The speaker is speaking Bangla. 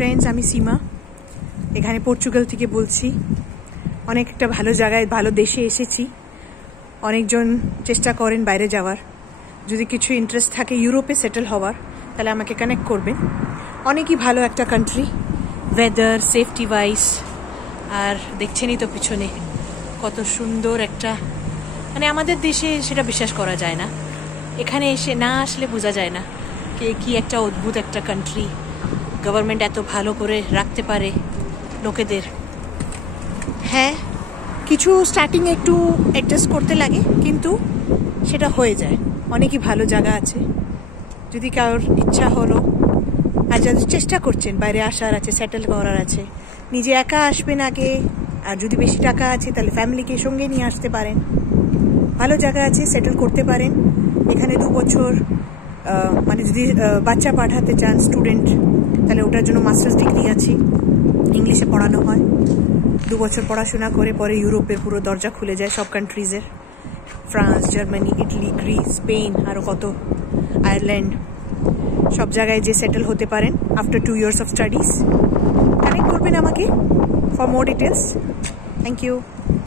ফ্রেন্ডস, আমি সীমা, এখানে পর্তুগাল থেকে বলছি। অনেক একটা ভালো জায়গায়, ভালো দেশে এসেছি। অনেকজন চেষ্টা করেন বাইরে যাওয়ার। যদি কিছু ইন্টারেস্ট থাকে ইউরোপে সেটেল হওয়ার, তাহলে আমাকে কানেক্ট করবেন। অনেকই ভালো একটা কান্ট্রি, ওয়েদার, সেফটি ওয়াইজ। আর দেখছেনই তো পিছনে কত সুন্দর একটা, মানে আমাদের দেশে সেটা বিশ্বাস করা যায় না। এখানে এসে না আসলে বোঝা যায় না কি একটা অদ্ভুত একটা কান্ট্রি। গভর্নমেন্ট এত ভালো করে রাখতে পারে লোকেদের। হ্যাঁ, কিছু স্টার্টিংয়ে একটু অ্যাডজাস্ট করতে লাগে, কিন্তু সেটা হয়ে যায়। অনেকই ভালো জায়গা আছে। যদি কারোর ইচ্ছা হলো, আর যাদের চেষ্টা করছেন বাইরে আসার আছে, সেটেল করার আছে, নিজে একা আসবেন আগে। আর যদি বেশি টাকা আছে তাহলে ফ্যামিলিকে সঙ্গে নিয়ে আসতে পারেন। ভালো জায়গা আছে, সেটেল করতে পারেন। এখানে 2 বছর, মানে যদি বাচ্চা পাঠাতে চান স্টুডেন্ট, তাহলে ওটার জন্য মাস্টার্স ডিগ্রি আছে, ইংলিশে পড়ানো হয়। 2 বছর পড়াশোনা করে পরে ইউরোপের পুরো দরজা খুলে যায় সব কান্ট্রিজের। France, Germany, Italy, Greece, Spain, আরও কত, আয়ারল্যান্ড, সব জায়গায় যে সেটেল হতে পারেন after 2 years of studies. Connect করবেন আমাকে for more details. Thank you.